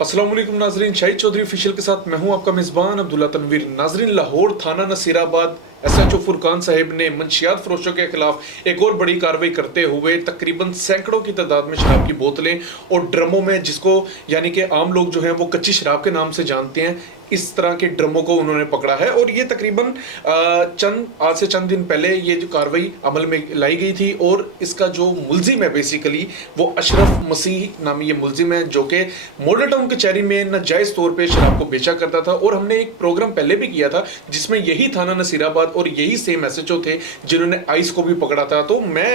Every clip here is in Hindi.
अस्सलाम वालेकुम नाजरीन, शाहिद चौधरी ऑफिशियल के साथ मैं हूं आपका मेज़बान अब्दुल्ला तनवीर। नाजरीन, लाहौर थाना नसीराबाद एसएचओ फुरकान साहिब ने मंशियात फरोशों के खिलाफ एक और बड़ी कार्रवाई करते हुए तकरीबन सैकड़ों की तादाद में शराब की बोतलें और ड्रमों में, जिसको यानी कि आम लोग जो हैं वो कच्ची शराब के नाम से जानते हैं, इस तरह के ड्रमों को उन्होंने पकड़ा है। और ये तकरीबन आज से चंद दिन पहले ये जो कार्रवाई अमल में लाई गई थी। और इसका जो मुलजिम है बेसिकली वो अशरफ मसीह नामी ये मुलजिम है, जो कि मॉडल टाउन कचहरी में नाजायज़ तौर पे शराब को बेचा करता था। और हमने एक प्रोग्राम पहले भी किया था जिसमें यही थाना नसीराबाद और यही सेम एसएचओ थे जिन्होंने आइस को भी पकड़ा था। तो मैं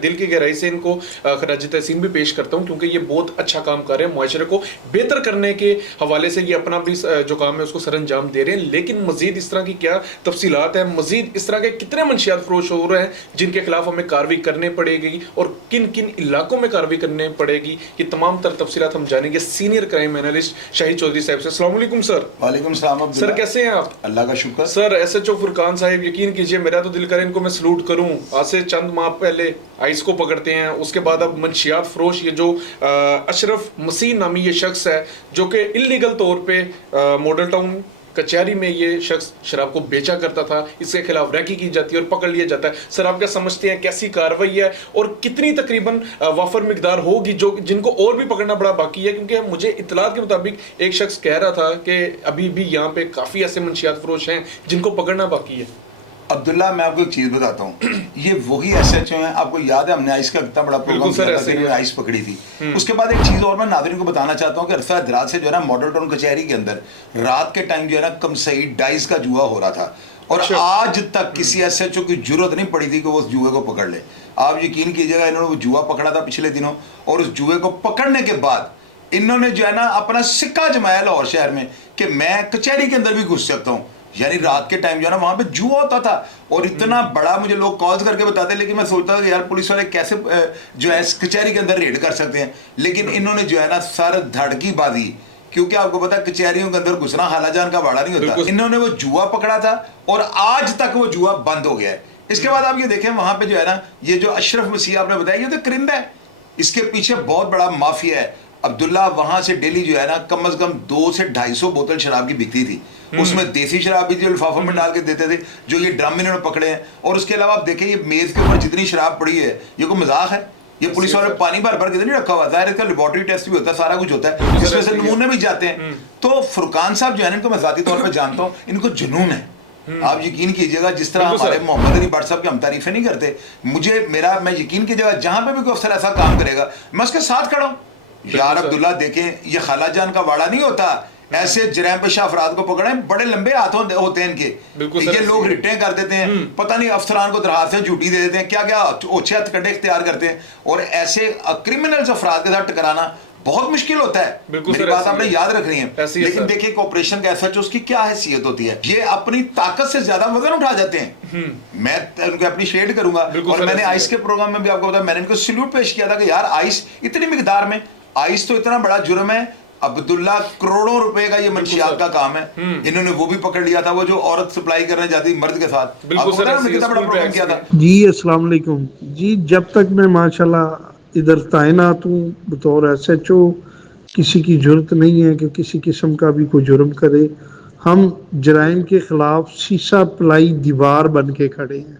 दिल की गहराई से इनको खराज तहसीन भी पेश करता हूँ, क्योंकि ये बहुत अच्छा काम कर रहे हैं। मुआशरे को बेहतर करने के हवाले से ये अपना भी जो काम है उसको सरअंजाम दे रहे हैं। लेकिन मजीद इस तरह की क्या तफसीलात है, मजीद इस तरह के कितने मंशियात फरोश हो रहे हैं जिनके खिलाफ हमें कार्रवाई करनी पड़ेगी और किन किन इलाकों में कार्रवाई करनी पड़ेगी, ये तमाम तर तफसीलात हम जानेंगे senior crime analyst Shahid Chaudhry साहब से। अस्सलाम वालेकुम सर। वालेकुम सलाम सर, कैसे हैं आप? अल्लाह का शुक्र। सर, एसएचओ फुरकान साहिब, यकीन कीजिए मेरा तो दिल करे इनको मैं सलूट करूं। आज से चंद माह पहले आइस को पकड़ते हैं, उसके बाद अब मंशियात फरोश ये जो अशरफ मसीह नामी ये शख्स है जो कि इल्लीगल तौर पे मॉडल टाउन कचहरी में ये शख्स शराब को बेचा करता था, इसके खिलाफ रैकी की जाती है और पकड़ लिया जाता है। सर, आप क्या समझते हैं कैसी कार्रवाई है और कितनी तकरीबन वाफर मिकदार होगी जो जिनको और भी पकड़ना बड़ा बाकी है? क्योंकि मुझे इतलात के मुताबिक एक शख्स कह रहा था कि अभी भी यहाँ पे काफ़ी ऐसे मंशियात फरोश हैं जिनको पकड़ना बाकी है। अब्दुल्ला, मैं आपको एक चीज़ बताता हूँ, ये वही एसएचओ हैं। आपको याद है हमने आइस का कितना बड़ा प्रोग्राम किया था कि आइस पकड़ी थी। उसके बाद एक चीज़ और मैं नाज़रीन को बताना चाहता हूँ कि अरसा दराज से जो है ना मॉडल टाउन कचहरी के अंदर रात के टाइम जो है ना कमसई डाइस का जुआ हो रहा था। और आज तक किसी एसएचओ की जरूरत नहीं पड़ी थी कि वो उस जुए को पकड़ ले। आप यकीन कीजिएगा, इन्होंने वो जुआ पकड़ा था पिछले दिनों, और उस जुए को पकड़ने के बाद इन्होंने जो है ना अपना सिक्का जमाया लाहौर शहर में कि मैं कचहरी के अंदर भी घुस सकता हूँ। यानी रात के टाइम जो है ना वहां पे जुआ होता था। और इतना बड़ा मुझे लोग कॉल्स करके बताते, लेकिन मैं सोचता था कि यार पुलिस वाले कैसे जो है कचहरी के अंदर रेड कर सकते हैं। लेकिन इन्होंने जो है ना सर धड़की बाजी, क्योंकि आपको पता है कचहरियों के अंदर घुसना हालाजान का वाड़ा नहीं होता। इन्होंने वो जुआ पकड़ा था और आज तक वो जुआ बंद हो गया है। इसके बाद आप ये देखें वहां पे जो है ना ये जो अशरफ मसीह आपने बताया, ये तो क्रिंदा है, इसके पीछे बहुत बड़ा माफिया है। अब्दुल्ला, वहां से डेली जो है ना कम से कम 200 से 250 बोतल शराब की बिकती थी। उसमें देसी शराब भी जो लिफाफे में डाल के देते थे, जो ये ड्रम इन्होंने पकड़े हैं। और उसके अलावा आप देखें ये मेज के ऊपर जितनी शराब पड़ी है, ये कोई मजाक है? ये पुलिस वाले पानी भर भर के नहीं रखा हुआ, जाहिर इसका लेबोरेटरी टेस्ट भी होता है, सारा कुछ होता है, जिसमें से नमूने भी जाते हैं। तो फुरकान साहब जो है इनको मैं जाती तौर पर जानता हूँ, इनको जुनून है। आप यकीन कीजिएगा, जिस तरह हमारे मोहम्मद अली भट्ट साहब की हम तारीफें नहीं करते, मैं यकीन कीजिएगा जहां पे भी कोई अफसर ऐसा काम करेगा मैं उसके साथ खड़ा हूँ। यार अब्दुल्ला देखें, ये खालाजान का वाड़ा नहीं होता। ऐसे जरैम पेशा अफराद को पकड़े, बड़े लंबे हाथ होते हैं इनके। ये लोग रिटें कर देते हैं, पता नहीं अफसरान को दरहात से झूठी दे देते हैं, क्या क्या ओछे हथकंडे इख्तियार करते हैं। और ऐसे क्रिमिनल्स अफराद के साथ टकराना बहुत मुश्किल होता है। मेरी बात आपने याद रखनी है। लेकिन देखिए कॉर्पोरेशन का एसएचओ उसकी क्या हैसियत होती है, ये अपनी ताकत से ज्यादा वजन उठा जाते हैं। मैं उनको अप्रिशिएट करूंगा। और मैंने आइस के प्रोग्राम में भी आपको बताया, मैंने इनको सल्यूट पेश किया था कि यार आइस इतनी मिकदार में, आइस तो इतना बड़ा जुर्म है अब्दुल्ला, करोड़ों रुपए का ये मंशियात का काम है। इन्होंने वो भी पकड़ लिया था, वो जो औरत सप्लाई करने जाती मर्द के साथ। आपको पता है कितना बड़ा प्रोग्राम किया था? जी अस्सलाम वालेकुम जी। जब तक मैं माशाल्लाह इधर तैनात हूँ बतौर एसएचओ, किसी की जरूरत नहीं है कि किसी किस्म का भी कोई जुर्म करे। हम जराइम के खिलाफ शीशा पलाई दीवार बन के खड़े हैं।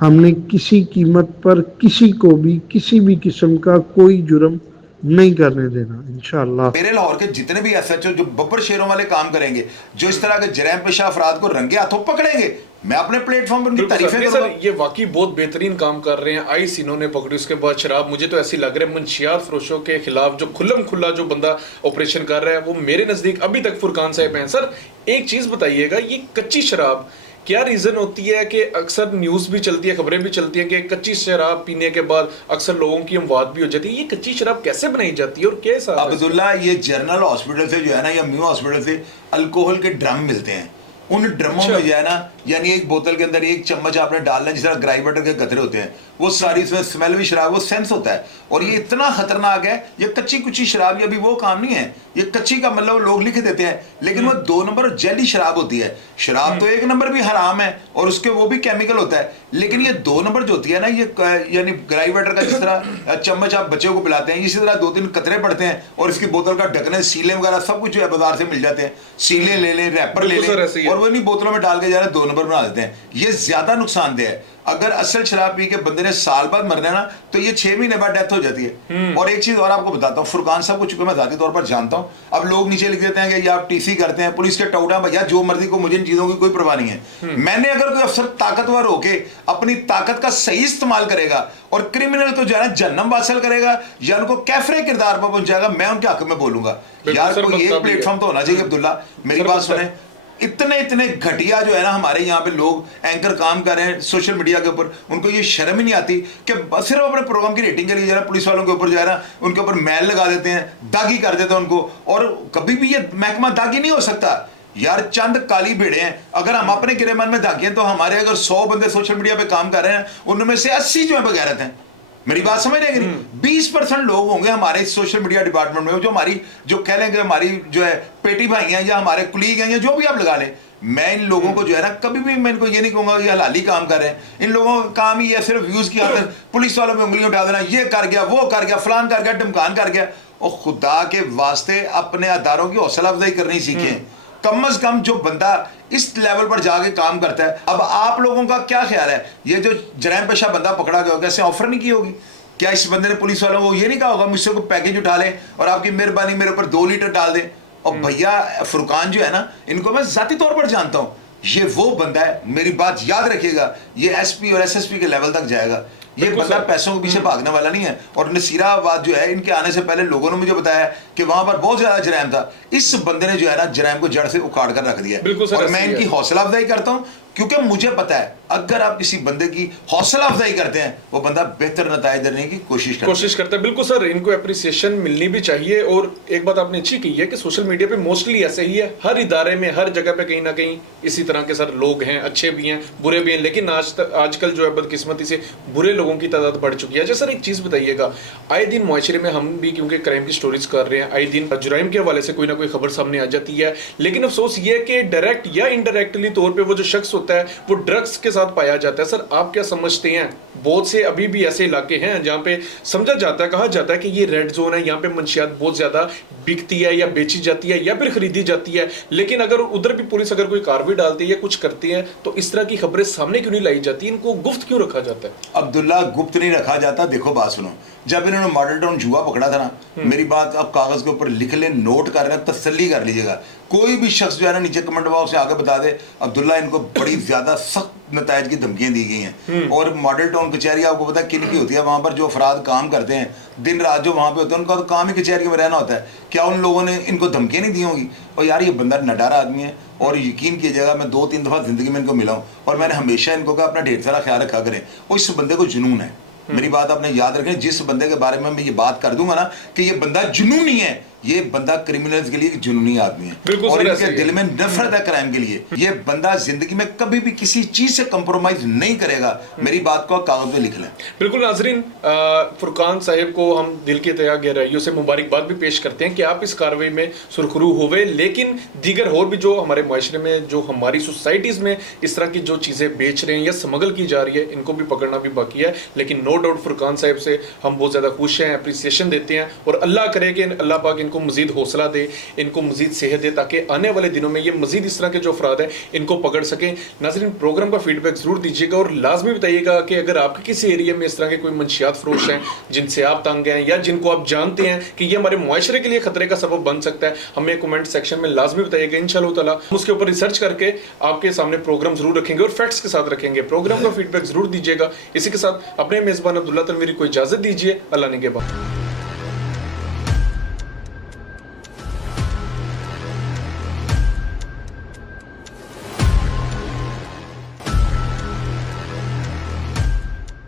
हमने किसी कीमत पर किसी को भी किसी भी किस्म का कोई जुर्म नहीं करने देना इंशाअल्लाह। मेरे लाहौर के जितने भी एसएचओ जो बब्बर शेरों वाले काम करेंगे, जो इस तरह के जरैम पेशा अफराद को रंगे हाथों पकड़ेंगे, मैं अपने प्लेटफॉर्म पर उनकी तारीफें करूंगा। ये वाकई बहुत बेहतरीन काम कर रहे हैं। आइस इन्होंने पकड़ी, उसके बाद शराब। मुझे तो ऐसी लग रहा है मंशियात फरोशों के खिलाफ जो खुल्लम खुल्ला जो बंदा ऑपरेशन कर रहा है वो मेरे नजदीक अभी तक फुरकान साहब हैं। सर, एक चीज बताइएगा, ये कच्ची शराब क्या रीजन होती है कि अक्सर न्यूज़ भी चलती है, खबरें भी चलती हैं कि कच्ची शराब पीने के बाद अक्सर लोगों की अमवात भी हो जाती है। ये कच्ची शराब कैसे बनाई जाती है और क्या हिसाब है? अब्दुल्ला, ये जनरल हॉस्पिटल से जो है ना या म्यू हॉस्पिटल से अल्कोहल के ड्रम मिलते हैं, उन ड्रमों में जो है ना, यानी एक बोतल के अंदर एक चम्मच आपने डालना, जिस तरह ग्राई वाटर के कतरे होते हैं, वो सारी इसमें स्मेल भी शराब, वो सेंस होता है। और ये इतना खतरनाक है, ये कच्ची कुची शराब, ये अभी वो काम नहीं है, ये कच्ची का मतलब लोग लिख देते हैं, लेकिन वो 2 नंबर जेली शराब होती है। शराब तो 1 नंबर भी हराम है और उसके वो भी केमिकल होता है, लेकिन ये 2 नंबर जो होती है ना, ये यानी ग्राई वाटर का जिस तरह चम्मच आप बच्चों को पिलाते हैं, इसी तरह 2-3 कतरे पड़ते हैं और इसकी बोतल का ढकने, सीले वगैरह सब कुछ जो है बाजार से मिल जाते हैं। सीले ले लें, रैपर ले लें और वो नहीं बोतलों में डाल के जा रहे 2 नंबर बना देते हैं। ये ज्यादा नुकसानदेह है। अगर असल शराब पी के बंदे ने साल बाद मरना है ना, तो ये 6 महीने बाद डेथ हो जाती है। और एक चीज और आपको बताता हूँ, फुरकान साहब को चूंकि मैं जाती तौर पर जानता हूँ, अब लोग नीचे लिख देते हैं कि ये आप टीसी करते हैं, पुलिस के टौटा, भैया जो मर्जी को, मुझे इन चीजों की कोई परवाह नहीं है। मैंने अगर कोई अफसर ताकतवर होके अपनी ताकत का सही इस्तेमाल करेगा और क्रिमिनल को जो है ना जन्नम हासिल करेगा या उनको कैफरे किरदार पर पहुंचाएगा, मैं उनके हक में बोलूंगा। यार कोई एक प्लेटफॉर्म तो होना चाहिए। अब्दुल्ला मेरी बात सुने, इतने घटिया जो है ना हमारे यहाँ पे लोग एंकर काम कर रहे हैं सोशल मीडिया के ऊपर, उनको ये शर्म ही नहीं आती कि सिर्फ अपने प्रोग्राम की रेटिंग के लिए जो है ना पुलिस वालों के ऊपर जो है ना उनके ऊपर मैल लगा देते हैं, दागी कर देते हैं उनको। और कभी भी ये महकमा दागी नहीं हो सकता यार, चंद काली भेड़े हैं। अगर हम अपने गिरेबान में दागी हैं तो हमारे अगर 100 बंदे सोशल मीडिया पे काम कर रहे हैं, उनमें से 80 जो है बगैरत हैं। मेरी बात समझ रहे हैं? 20% लोग होंगे हमारे सोशल मीडिया डिपार्टमेंट में जो हमारी, जो कह लेंगे हमारी जो है पेटी भाई हैं या हमारे कुलीग हैं या जो भी आप लगा लें। मैं इन लोगों को जो है ना कभी भी मैं इनको ये नहीं कहूंगा ये हलाली काम कर रहे हैं। इन लोगों का काम ही है सिर्फ व्यूज की खातिर पुलिस वालों में उंगलियां उठा देना, ये कर गया, वो कर गया, फलान कर गया, ढमकान कर गया। और खुदा के वास्ते अपने अदारों की हौसला अफजाई करनी सीखें। कम से कम जो बंदा इस लेवल पर जाके काम करता है, अब आप लोगों का क्या ख्याल है, ये जो जराइम पेशा बंदा पकड़ा गया होगा, ऐसे ऑफर नहीं की होगी क्या इस बंदे ने पुलिस वालों को ये नहीं कहा होगा मुझसे को पैकेज उठा लें और आपकी मेहरबानी मेरे ऊपर 2 लीटर डाल दें? और भैया फुरकान जो है ना, इनको मैं जाती तौर पर जानता हूं, ये वो बंदा है, मेरी बात याद रखिएगा, ये एसपी और एसएसपी के लेवल तक जाएगा। ये बंदा पैसों के पीछे भागने वाला नहीं है। और नसीराबाद जो है, इनके आने से पहले लोगों ने मुझे बताया कि वहां पर बहुत ज्यादा जराइम था। इस बंदे ने जो है ना जराइम को जड़ से उखाड़ कर रख दिया। और मैं इनकी हौसला अफजाई करता हूं क्योंकि मुझे पता है अगर आप किसी बंदे की हौसला अफजाई करते हैं, वो बंदा बेहतर नतीजे देने की कोशिश करता है। बिल्कुल सर, इनको एप्रिसिएशन मिलनी भी चाहिए। और एक बात आपने अच्छी की है कि सोशल मीडिया पे मोस्टली ऐसे ही है, हर इदारे में हर जगह पे कहीं ना कहीं इसी तरह के सर लोग हैं, अच्छे भी हैं बुरे भी हैं। लेकिन आजकल जो है बदकिस्मती से बुरे लोगों की तादाद बढ़ चुकी है। अच्छा सर, एक चीज बताइएगा, आए दिन मुआशरे में हम भी क्योंकि क्राइम की स्टोरीज कर रहे हैं, आए दिन जुराइम के हवाले से कोई ना कोई खबर सामने आ जाती है। लेकिन अफसोस ये है कि डायरेक्ट या इनडायरेक्टली तौर पर वो जो शख्स होता है वो ड्रग्स के साथ पाया जाता है। सर आप क्या समझते हैं, बहुत से अभी भी ऐसे इलाके हैं जहां पे समझा जाता है, कहा जाता है कि ये रेड जोन है, यहाँ पे मंशियात बहुत ज्यादा बिकती है या बेची जाती है या फिर खरीदी जाती है, लेकिन अगर उधर भी पुलिस अगर कोई कार्रवाई डालती है या कुछ करती है तो इस तरह की खबरें सामने क्यों नहीं लाई जाती, इनको गुप्त क्यों रखा जाता है? अब्दुल्ला, गुप्त नहीं रखा जाता। देखो बात सुनो, जब इन्होंने मॉडल टाउन जुआ पकड़ा था ना, मेरी बात अब कागज के ऊपर लिख ले, नोट कर रहे हैं, तसल्ली कर लीजिएगा। कोई भी शख्स जो है ना नीचे कमेंट बॉक्स से आगे बता दे, अब्दुल्ला इनको बड़ी ज्यादा सख्त नतायज की धमकियां दी गई हैं। और मॉडल टाउन कचहरी आपको पता है किन की होती है, वहां पर जो अफराद काम करते हैं दिन रात जो वहां पे होते हैं, उनका तो काम ही कचहरी में रहना होता है। क्या उन लोगों ने इनको धमकियां नहीं दी होंगी? और यार ये बंदा नडारा आदमी है और यकीन कीजिएगा मैं 2-3 दफा जिंदगी में इनको मिला हूँ और मैंने हमेशा इनको कहा अपना ढेर सारा ख्याल रखा करें। और इस बंदे को जुनून है, मेरी बात आपने याद रखें, जिस बंदे के बारे में मैं ये बात कर दूंगा ना कि ये बंदा जुनूनी है, ये बंदा क्रिमिनल्स के लिए एक जुनूनी आदमी है और इनके दिल में नफरत है क्राइम के लिए। ये बंदा जिंदगी में कभी भी किसी चीज से कंप्रोमाइज नहीं करेगा। मेरी बात को कागज में लिख लें। बिल्कुल नाजरीन, फुरकान साहिब को हम दिल की तया गहराइयों से मुबारकबाद भी पेश करते हैं कि आप इस कार्रवाई में सुरखरू हुए। लेकिन दीगर और भी जो हमारे मुआशरे में, जो हमारी सोसाइटीज में इस तरह की जो चीजें बेच रहे हैं या स्मगल की जा रही है, इनको भी पकड़ना भी बाकी है। लेकिन नो डाउट फुरकान साहिब से हम बहुत ज्यादा खुश हैं, अप्रिसिएशन देते हैं और अल्लाह करे कि अल्लाह पाक इनको मजीद हौसला दे, इनको मजीद सेहत दे, ताकि आने वाले दिनों में ये मजीद इस तरह के जो अफराद हैं इनको पकड़ सकें। नाज़रीन, प्रोग्राम का फीडबैक जरूर दीजिएगा और लाजमी बताइएगा कि अगर आपके किसी एरिया में इस तरह के कोई मंशियात फरोश हैं जिनसे आप तंग हैं या जिनको आप जानते हैं कि ये हमारे मुआशरे के लिए खतरे का सबब बन सकता है, हमें कमेंट सेक्शन में लाजमी बताइएगा। इंशाअल्लाह ताला हम उसके ऊपर रिसर्च करके आपके सामने प्रोग्राम जरूर रखेंगे और फैक्ट्स के साथ रखेंगे। प्रोग्राम का फीडबैक जरूर दीजिएगा। इसी के साथ अपने मेजबान अब्दुल्ला तनवीरी को इजाजत दीजिए। अल्लाह निगहबान।